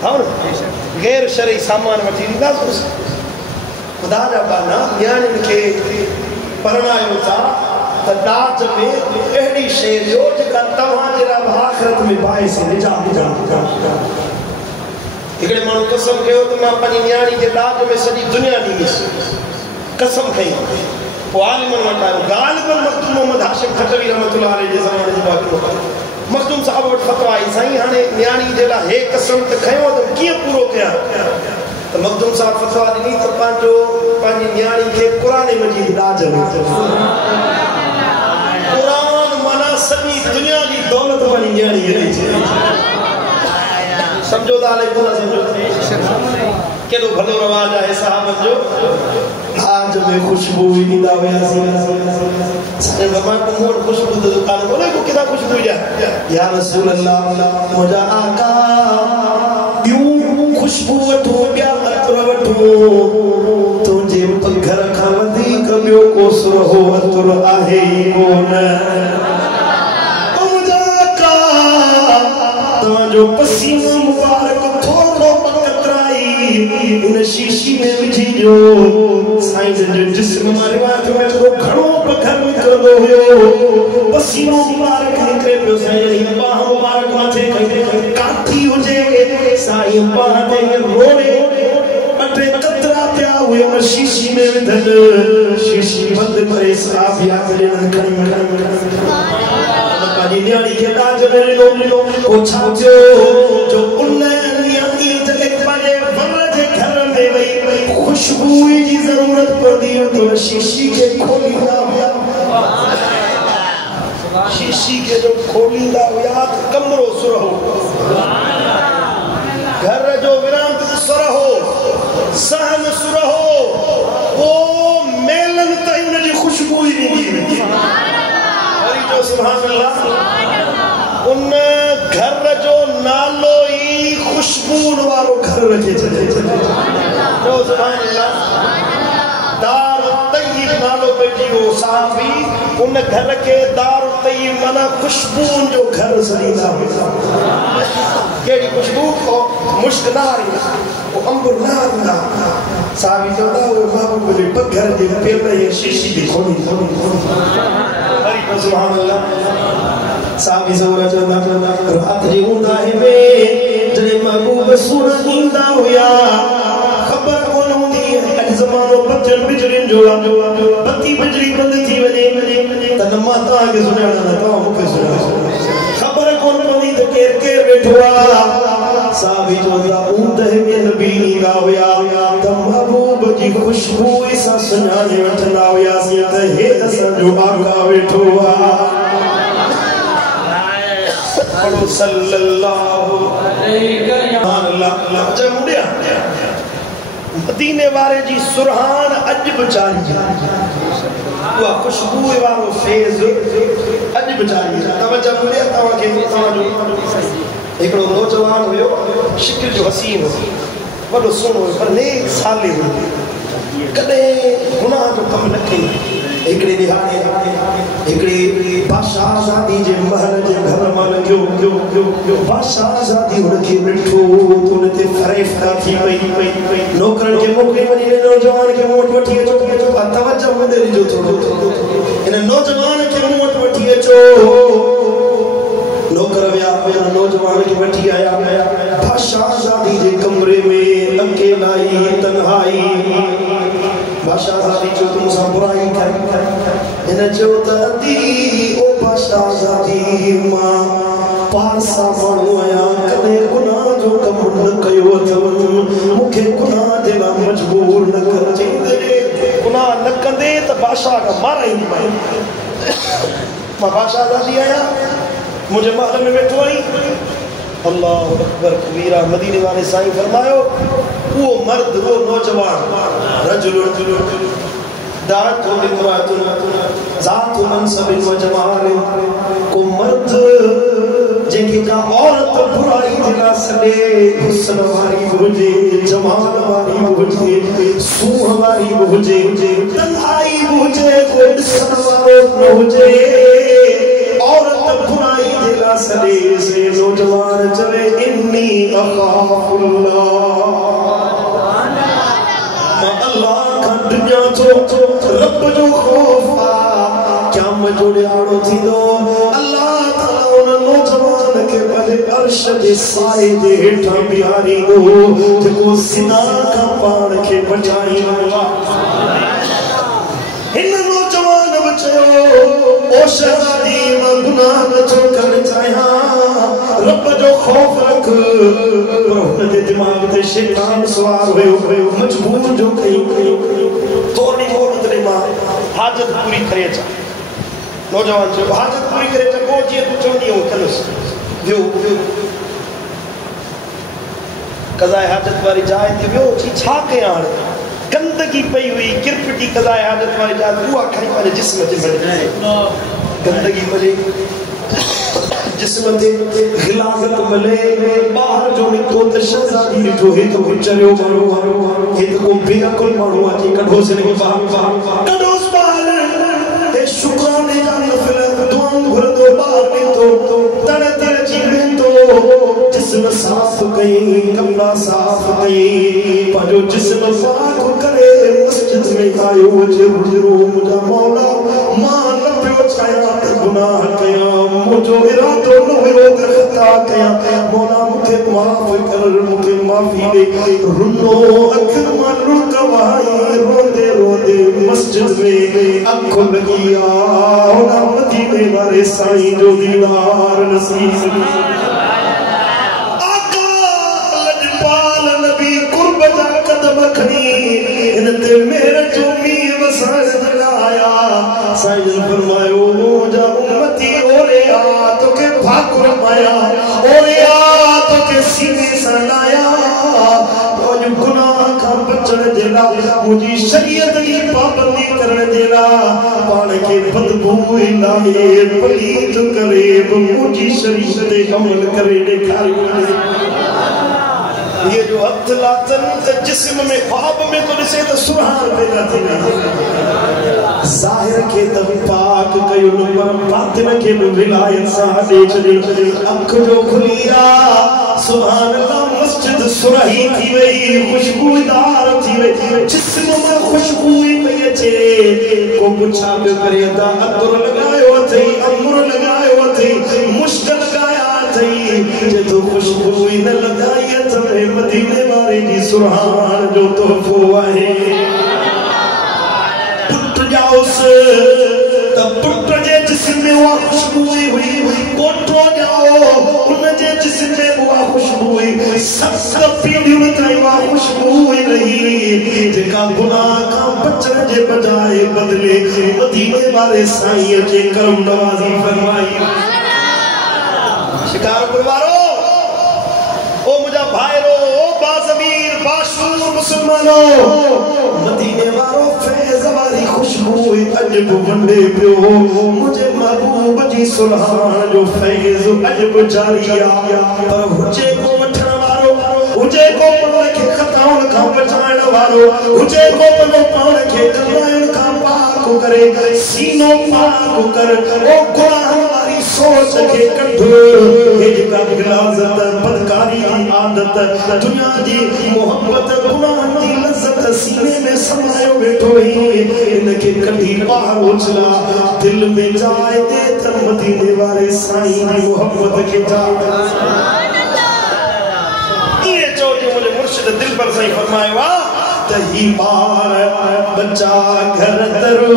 हाँ गैर शरई सामान वठी ॾींदासीं खुदा जा बाना न्याणियुनि खे परणायो था त दाज में अहिड़ी शइ ॾियो जेका तव्हां जे लाइ आख़िरत में बाइस निजात हिकिड़े माण्हू कसम कयो त मां पंहिंजी न्याणी जे दाज में सॼी दुनिया ॾींदुसि कसम खई पोइ आलिमनि वटि आयो ग़ालिबन मखदूम मोहम्मद हाशिम खटवी रहमतुल्लाह अलैहि जे ज़माने जो वाक़िओ मखदूम साहब वटि फतवा आई साईं हाणे न्याणी जे लाइ हे कसम त खयो त कीअं पूरो कयां त मखदूम साहब फतवा ॾिनी त पंहिंजी न्याणी खे क़ुरान मजीद दाज में कुरान माना सभी दुनिया की दौलत वाली न्याणी है समझो दाले को ना समझो केडो भलो रवाज है साहब जो आज में खुशबू ही नींदा हुआ सने बाबा को मोर खुशबू तो दुकान बोले को किदा खुशबू या रसूल अल्लाह मुझा आका यूं खुशबू वठो या अतर वठो तुझे पघर का वधी कबियो को सुरहो अतर आहे कोन ओ मुझा आका तवा जो पसीनो मुबारक थोड़ो कतराई इन शीशी में विझी जो साईं जो जिस्म मारिवात में तो घणो पघर निकरंदो हुयो पसीनो मुबारक निकरे पियो साईं बाह मुबारक माथे काठी हुजे साईं बाह ते रोड़े अटे कतरा पिया हुए शीशी में विधल शीशी बंद करे साहब याद लेन खणी पानी न्याणी के दाज में लो ओ छाजो जो उन न्याणी जगह पाले वरले जे घर में वई खुशबू की जरूरत पड़ी तो शीशी के खोलींदा शीशी के जो खोलींदा हुआ कमरो सुरहो घर जो विरांत सुरहो सहन सुरहो वो मेलन तई उन जी खुशबू ही दी हरी जो सुभान अल्लाह उन घर जो नालो ही खुशबू वालो घर रखे चले जो सुभान अल्लाह दार तय्यब नालो पे जीओ साहबी उन घर के दार तय्यब माना खुशबू जो घर सरीदा केड़ी खुशबू को मुश्कनारी ओ अंबर ना साहबी तो ना वो बाबू के पत्थर के पेड़ में ये शीशी की खोली हरी सुभान अल्लाह साहबी जरूर चंदा रात जी हुंदा है वे जने महबूब सुन इंदा हुआ खबर कोन हुंदी है जमानो बचन बिजली जोड़ा बत्ती बिजली बंद थी वजे तन माता के सुनाना ना तो मुके सुना खबर कोन पनी तो केर केर बैठवा साबी जोदा ऊंद है में नबी दा होया त महबूब जी खुशबू ऐसा सुनाने वठना होया सी त हे असन जो आका बैठवा पढ़ो सल्लल्लाहु अलैहि वसल्लम जमुडिया मदीने वाले जी सुरहान अज बचारी वो खुशबू वालो फेज अज बचारी तवज्जो मिले तवा के तवज्जो एकड़ो नौजवान हुयो शिकिल जो हसीन बड़ो सोनो पर नेक साले कदे गुनाह जो कम न कई एकड़े दिहाड़े एकड़े बादशाह आजादी जे महल जे घर में लग्यो बादशाह आजादी उनके मिठो तो उनते फरेफ्ता थी पई नौकरन के मोकले वनी नौजवान के मोट वठी अचो तवज्जो मदे जो थोड़ो इन नौजवान के मोट वठी अचो नौकर व्या नौजवान के वठी आया बादशाह आजादी जे कमरे में अकेला ही तन्हाई बादशाह आजादी जो तुम सा बुराई कर इन जो तदी ओ पाशाज़ादी मां पारसा माण्हू आया कदे गुनाह जो कम न कयो अथव मूंखे गुनाह जे लाइ मजबूर न कर चईंदे गुनाह न कंदे त बादशाह खां माराईंदी मां बादशाहज़ादी आया मुझे महल में बैठो आई अल्लाह अकबर कबीरा मदीने वाले साईं फरमायो वो मर्द वो नौजवान रजुल दात इमरातुन ज़ात मनसबिन व जमाल को मर्द जेके का औरत बुराई दिला सदे हुस्न वारी हुजे जमाल वारी हुजे सूह वारी हुजे तन्हाई हुजे कोई ॾिसण वारो न हुजे औरत बुराई दिला सदे से नौजवान चले इन्नी अखाफुल्लाह अल्लाह का दुनिया तो रब जो खौफ क्या मजोड़े आड़ो थी दो अल्लाह ताला उन नौजवान के भले अर्श जे साए जे हेठा बिहारी हो जेको सिना का पाण के बचाई इन नौजवान बचयो ओ शहजादी मां गुनाह न छो कर चाहिया रब जो खौफ रख पर हुन जे दिमाग ते शैतान सवार हुयो मजबूर जो कई थोड़ी मोहलत ॾे मां हाजत पूरी करे अचां नौजवान जो हाजत पूरी करे अचां को जीअं तूं चवंदी हो कंदुसि वियो कज़ाए हाजत वारी जाइ ते वियो छा कयां हाणे गंदगी पई हुई किरपटी कज़ाए हाजत वारी जाइ उहा खणी पंहिंजे जिस्म ते भॼे गंदगी भॼे जिस्म ते गिलाज़त मिले ॿाहिरि जो निकितो त शहज़ादी ॾिठो हे त गुजरियो माण्हू हे त को बेअकुल माण्हू आहे कढोसि हिनखे ॿाहिरि कढोसि ॿाहिरि हे शुक्राने जा नफ़िल दुआऊं घुरंदो ॿाहिरि निकितो तड़ तड़ अची वेंदो जिस्म साफ़ कई कपिड़ा साफ़ कई पंहिंजो जिस्म पाक करे मस्जिद में आयो हुजरो मुंहिंजा मौला मां न पियो चाहियां त गुनाह कयां मुझो इरादो न हुयो त ख़ता कयां मौला मूंखे माफ़ कर मूंखे माफ़ी ॾे रुनो अखि मां लुक वहाई रोंदे रोंदे मस्जिद में अखि लॻी हुन मदीने वारे साईं जो दीदार नसीब आका लजपाल नबी कुर्ब जा कदम खणी इन ते मेर जो मींहुं वसाइण लॻाया साईं फरमायो जा उम्मती ओरे आ तोखे भाकुर पाया ओरे आ तोखे सीने सां लाया रोज गुनाह खां बचण जे लाइ मुंहिंजी शरीयत जी पाबंदी करण जे लाइ पाण खे बदबू लाहे पलीत करे बि मुंहिंजी शरीयत ते अमल करे ॾेखारियो ये जो हथ लातन त जिस्म में ख्वाब में तो ॾिसे त सुहार पैदा थींदा ज़ाहिर के त पाक कयो न पर बातिन के भी विलायत सां ॾे छॾियो अख जो खुलिया सुभान अल्लाह मस्जिद सुरही थी वई खुशबूदार थी वई जिस्म में खुशबू पई अचे को पुछा पियो करे त अतुर लॻायो अथई अमर लॻायो अथई मुश्क लॻाया अथई जे तो खुशबू न लॻाई अथई मदीने वारे जी सुरहान जो तोहफ़ो आहे पुट जाओस त पुट जे जिस्म में उहा खुशबू हुई कोठो जाओ उन जे जिस्म में उहा खुशबू हुई सत पीढ़ियुनि ताईं उहा खुशबू रही जेका गुनाह खां बचण जे बजाए बदिले मदीने वारे साईं जे करम नवाज़ी फरमाई शिकारपुर वारो ओ मुझा भाईरो ओ बाज़मीर बाशूर मुसलमानो मदीने वारो फैज़ वाली खुशबू अजब वंडे पियो मुझे महबूब जी सुल्हान जो फैज़ अजब जारी पर हुजे को वठण वारो हुजे को पाण खे खताउनि खां बचाइण वारो हुजे को पाण खे कलाइण खां पाक करे सीनो पाक कर ओ गुनाह वारी सोच के कढ हे जेका गिलाज़त बदकारी की आदत दुनिया जी मोहब्बत गुनाह की लज़्ज़त सीने में समायो बैठो ही इनके कढी बाहर उछला दिल में जाए दे त मदीने वाले साईं की मोहब्बत के जा ये जो मुझे मुर्शिद दिल पर सही फरमायो आ तही बार बच्चा घर दरो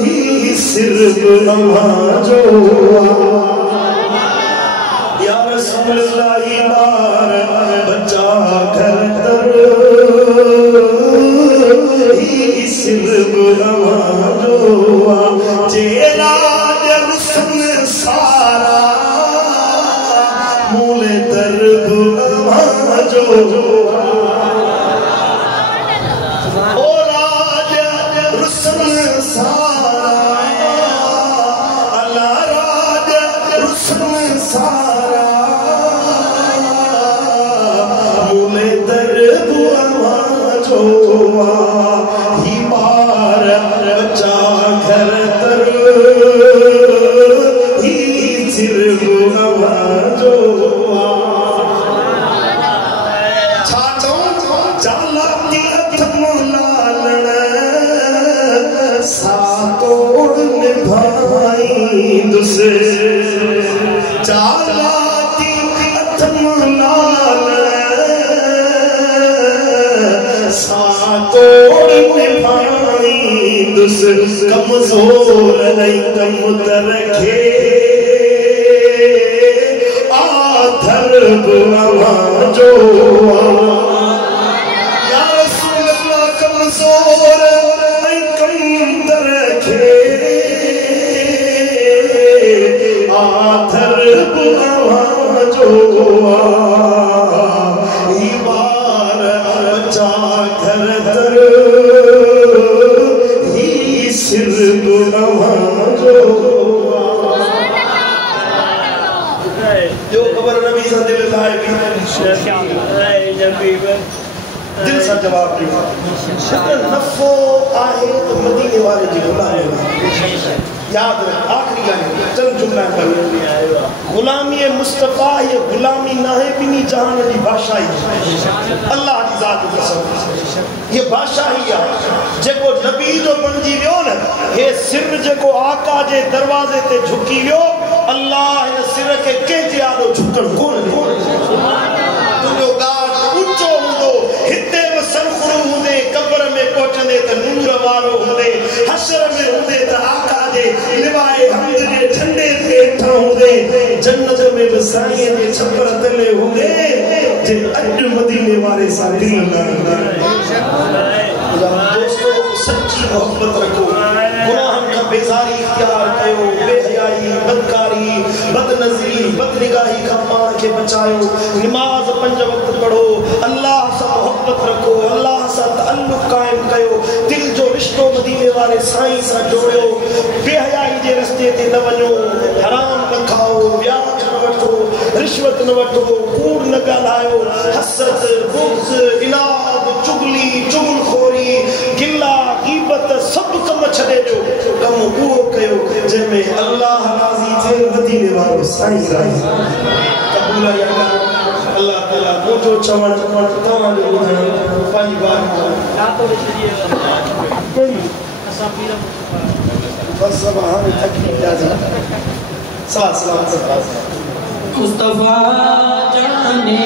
ही सिर्फ नमाजो या रसूल अल्लाह बार बचा कर तर ही सिर्फ नमाजो चेला जब सुन सारा मूले दर्द नमाजो कमजोर नहीं कम तरखे आधर जो या रसूल अल्लाह कमजोर नहीं कम तरखे आधर जो बार बचा घर दर जो खबर नबी सा दिल दिल सा जवाब नफो आहे तो मदीने वाले जी गुलामी याद रख आखिरी आहे चंद जुमला गुलामी मुस्तफा ये गुलामी ना है बिनी जहान की बादशाही अल्लाह की जात कसम ये बादशाही है जेको नबी जो बनजी वियो न हे सिर जेको आका जे दरवाजे ते झुकी वियो अल्लाह इन सिर के के यादो झुकण कोन तुजो गाड ऊंचो हुंदो हिते व सरफुर हुंदे कब्र में पहुंचंदे त नूर वालो हुंदे हशर में हुंदे त आका जे लिवाए हमद जे झंडे ते ठा हुंदे जन्नत में बसाई जे छपर तले हुंदे जे अज मदीने वाले सा दिल दोस्तों सच्ची मोहब्बत रखो गुनाहन का बेजारी इख्तियार कयो बेहयाई बदकारी बदनजरी बदनिगाही का मार के बचायो नमाज पंज वक्त पढ़ो अल्लाह से मोहब्बत रखो अल्लाह से ताल्लुक कायम कयो दिल जो रिश्तो मदीने वाले साईं से जोड़ो बेहयाई जे रास्ते ते न वञो हराम न खाओ ब्याज न वठो रिश्वत न वठो कूड़ न ॻाल्हायो हसद बुग़्ज़ इनाद चुगली चुगलखोरी गिला गीबत सब कम छॾे जो कम उहो कयो जंहिंमें अल्लाह राज़ी थिए मदीने वारो साईं राज़ी कबूल या अल्लाह ताला मुझो चवण तव्हां जो ॿुधण पंहिंजी बात बस अब हाणे थकी वियासीं सा सलाम मुस्तफा जाने